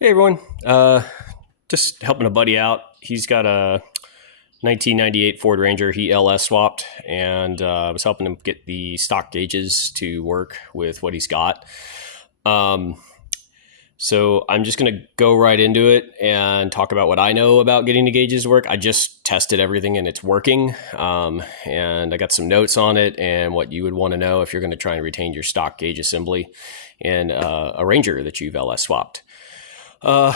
Hey everyone, just helping a buddy out. He's got a 1998 Ford Ranger. He LS swapped, and I was helping him get the stock gauges to work with what he's got. Um, so I'm just gonna go right into it and talk about what I know about getting the gauges to work. I just tested everything and it's working, and I got some notes on it and what you would want to know if you're going to try and retain your stock gauge assembly in a Ranger that you've LS swapped. Uh,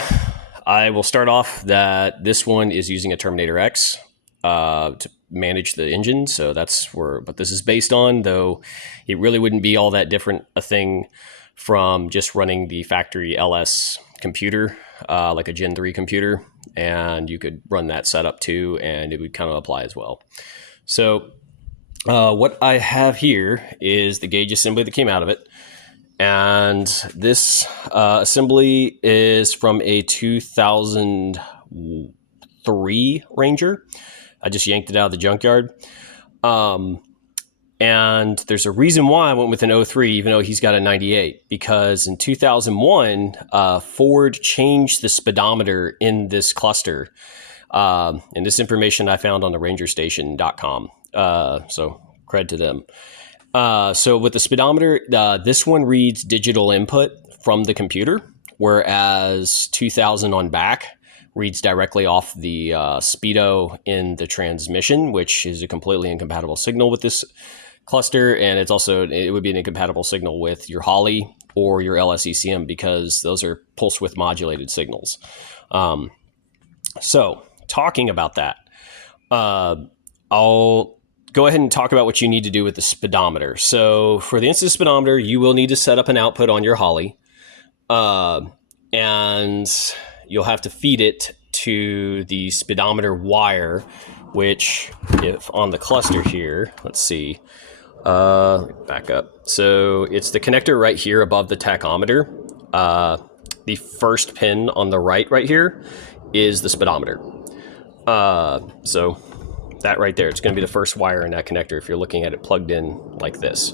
I will start off that this one is using a Terminator X to manage the engine. So that's where, but this is based on, though it really wouldn't be all that different a thing from just running the factory LS computer, like a Gen 3 computer. And you could run that setup too, and it would kind of apply as well. So, what I have here is the gauge assembly that came out of it. And this assembly is from a 2003 Ranger. I just yanked it out of the junkyard. And there's a reason why I went with an '03, even though he's got a 98, because in 2001, Ford changed the speedometer in this cluster. And this information I found on the rangerstation.com. So cred to them. So with the speedometer, this one reads digital input from the computer, whereas 2000 on back reads directly off the speedo in the transmission, which is a completely incompatible signal with this cluster. And it would be an incompatible signal with your Holley or your LSECM because those are pulse width modulated signals. So talking about that, I'll go ahead and talk about what you need to do with the speedometer. So for the instant speedometer, you will need to set up an output on your Holley, and you'll have to feed it to the speedometer wire, which if on the cluster here, let's see, back up. So it's the connector right here above the tachometer. The first pin on the right here is the speedometer. So that right there, it's going to be the first wire in that connector if you're looking at it plugged in like this.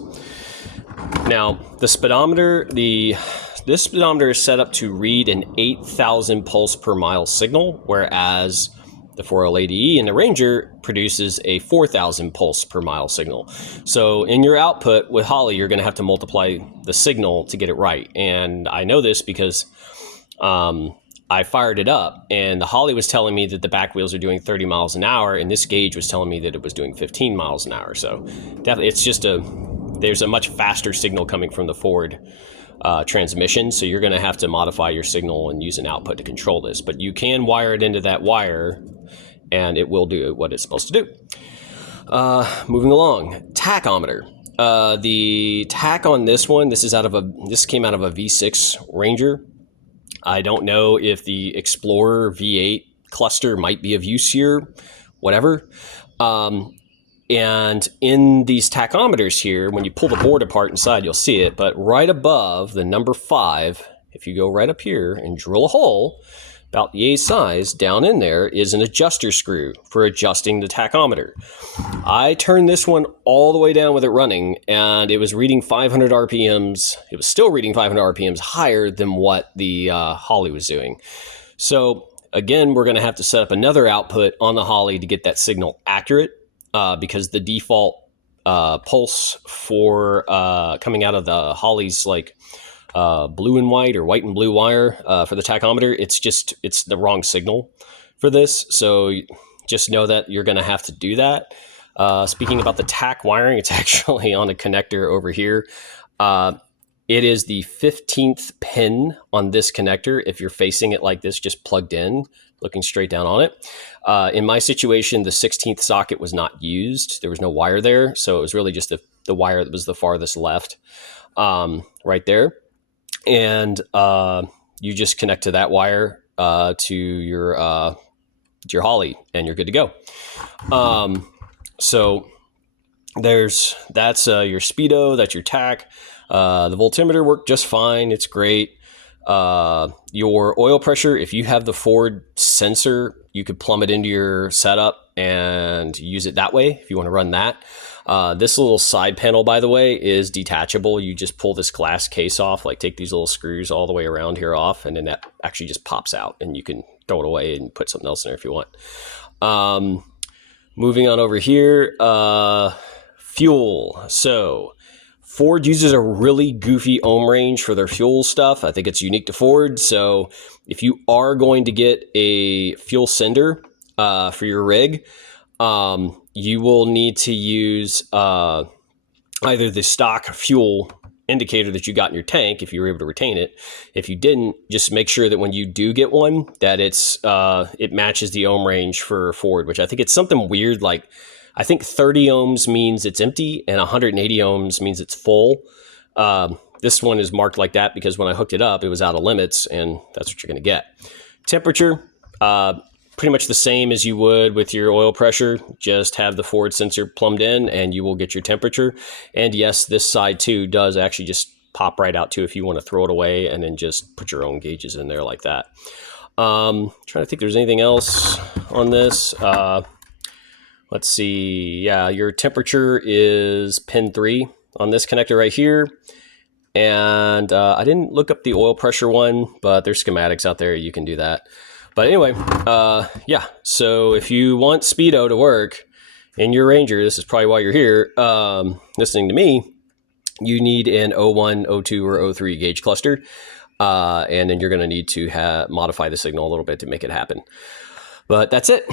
Now, the speedometer, this speedometer is set up to read an 8,000 pulse per mile signal, whereas the 4L80E in the Ranger produces a 4,000 pulse per mile signal. So in your output with Holley, you're going to have to multiply the signal to get it right. And I know this because I fired it up, and the Holley was telling me that the back wheels are doing 30 miles an hour, and this gauge was telling me that it was doing 15 miles an hour. So definitely, there's a much faster signal coming from the Ford transmission, so you're going to have to modify your signal and use an output to control this. But you can wire it into that wire, and it will do what it's supposed to do. Moving along, tachometer. The tach on this one, this came out of a V6 Ranger. I don't know if the Explorer V8 cluster might be of use here, whatever. And in these tachometers here, when you pull the board apart inside, you'll see it. But right above the number 5, if you go right up here and drill a hole about the A size, down in there is an adjuster screw for adjusting the tachometer. I turned this one all the way down with it running, and it was reading 500 RPMs. It was still reading 500 RPMs higher than what the Holley was doing. So again, we're going to have to set up another output on the Holley to get that signal accurate, because the default pulse for coming out of the Holley's blue and white or white and blue wire for the tachometer, it's the wrong signal for this. So just know that you're going to have to do that. Speaking about the tach wiring, it's actually on a connector over here. It is the 15th pin on this connector. If you're facing it like this, just plugged in, looking straight down on it. In my situation, the 16th socket was not used. There was no wire there. So it was really just the wire that was the farthest left, right there. And you just connect to that wire to your Holley, and you're good to go. So that's your speedo, that's your tach. The voltimeter worked just fine. It's great. Your oil pressure, if you have the Ford sensor, you could plumb it into your setup and use it that way if you want to run that. This little side panel, by the way, is detachable. You just pull this glass case off, like take these little screws all the way around here off, and then that actually just pops out, and you can throw it away and put something else in there if you want. Moving on over here, fuel. So Ford uses a really goofy ohm range for their fuel stuff. I think it's unique to Ford. So if you are going to get a fuel sender for your rig, you will need to use either the stock fuel indicator that you got in your tank if you were able to retain it. If you didn't, just make sure that when you do get one, that it matches the ohm range for Ford, which I think it's something weird. Like I think 30 ohms means it's empty and 180 ohms means it's full. This one is marked like that because when I hooked it up, it was out of limits, and that's what you're going to get. Temperature, pretty much the same as you would with your oil pressure. Just have the Ford sensor plumbed in and you will get your temperature. And yes, this side too does actually just pop right out too if you want to throw it away and then just put your own gauges in there like that. Trying to think if there's anything else on this. Let's see. Yeah, your temperature is pin 3 on this connector right here. And I didn't look up the oil pressure one, but there's schematics out there. You can do that. But anyway, yeah. So if you want Speedo to work in your Ranger, this is probably why you're here listening to me. You need an 01, 02, or 03 gauge cluster. And then you're going to need to modify the signal a little bit to make it happen. But that's it.